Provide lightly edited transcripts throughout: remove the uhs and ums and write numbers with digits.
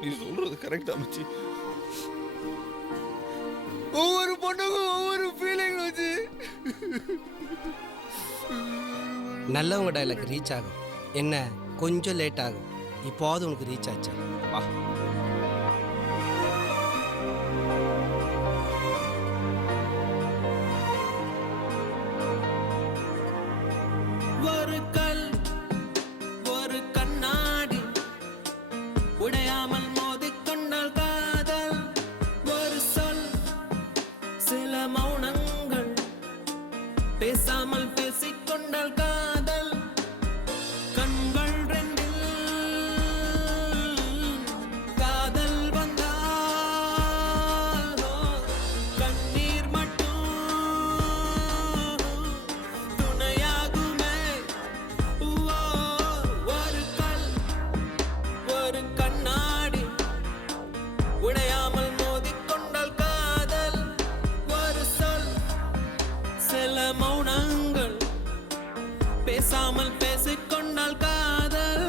நீ சொல்றது கரெக்ட் அமைச்சு. ஒவ்வொரு பொண்ணுக்கும் ஒவ்வொரு ஃபீலிங் வச்சு. நல்லவங்க டைலாக் ரீச் ஆகும். என்ன கொஞ்சம் லேட் ஆகும். இப்போது உனக்கு ரீச் ஆச்சு. வா. ஒரு கல் ஒரு கண்ணாடி உடையாமல் மோதிக்கொண்டால் காதல். ஒரு சொல் சில மௌனங்கள் பேசாமல் பேசிக்கொண்டால் காதல். கண்கள் ரெண்டில் காதல் வந்தால் கண்ணீர் மட்டும் துணையாகுமே. ஒரு கல் ஒரு கண்ணாடி உடையாமல் மோதிக்கொண்டால் காதல். ஒரு சொல் சில மௌனங்கள் பேசாமல் பேசிக்கொண்டால் காதல்.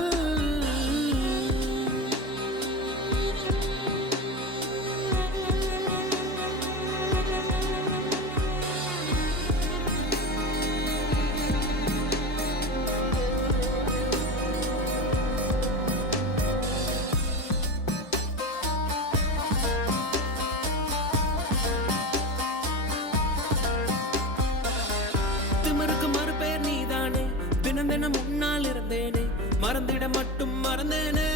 திமிருக்கு மறுபேர் நீதானே. தினம் தினம் முன்னால் இருந்தேனே, மறந்திட மட்டும் மறந்தேனே.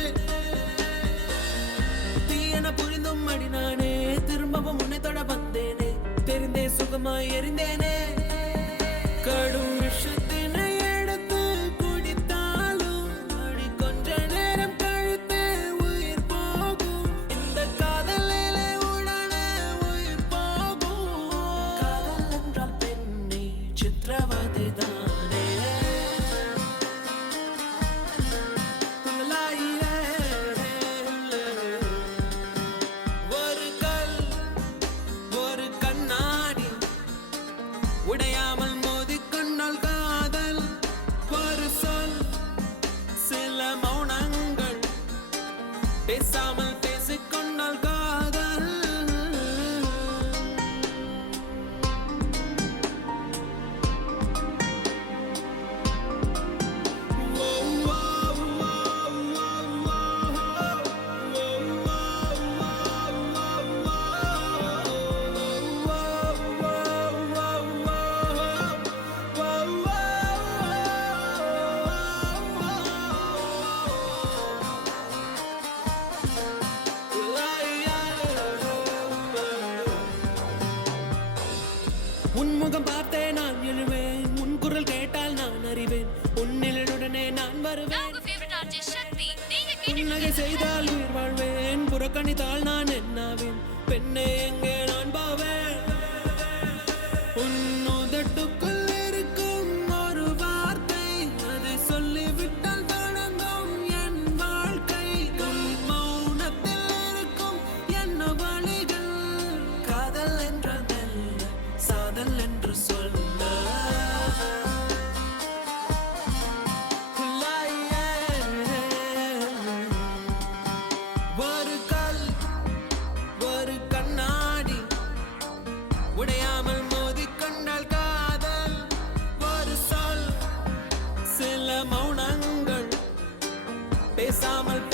தீயன புரிந்தும் அடி நானே, திரும்பவும் உன்னை தொட வந்தேனே. தெரிந்தே சுகமாய் எரிந்தேனே. கடும் விஷத்தினை எடுத்து குடித்தாலும் அடி கொஞ்ச நேரம் கழித்து உயிர் போகும். இந்த காதலிலே உடனே உயிர் போகும். காதல் என்றால் பெண்ணை சித்திரவதை தானே. ஒரு கல் ஒரு கண்ணாடி உடையாமல் மோதிக்கொண்டால் காதல். ஒரு சொல் சில மௌனங்கள் பேசாமல் பேசிக்கொண்டால் காதல். உன்முகம் பார்த்தே நான் எழுவேன். உன் குரல் கேட்டால் நான் அறிவேன். உன்னிலுடனே நான் வருவேன். புன்னகை செய்தால் உயிர் வாழ்வேன். புறக்கணித்தால் நான் என்னாவேன். பெண்ணே எங்கே நான் போவேன். உன் உதட்டுக்குள் இருக்கும் ஒரு வார்த்தை, அதை சொல்லிவிட்டால் தொடங்கும் என் வாழ்க்கை. உன் மௌனத்தில் இருக்கும் என்ன வழிகள். காதல் என்ற மெல்ல சாதல் என்று சொல்ல. ஒரு கல் ஒரு கண்ணாடி உடையாமல் மோதிக்கொண்டால் காதல். ஒரு சொல் சில மௌனங்கள் பேசாமல்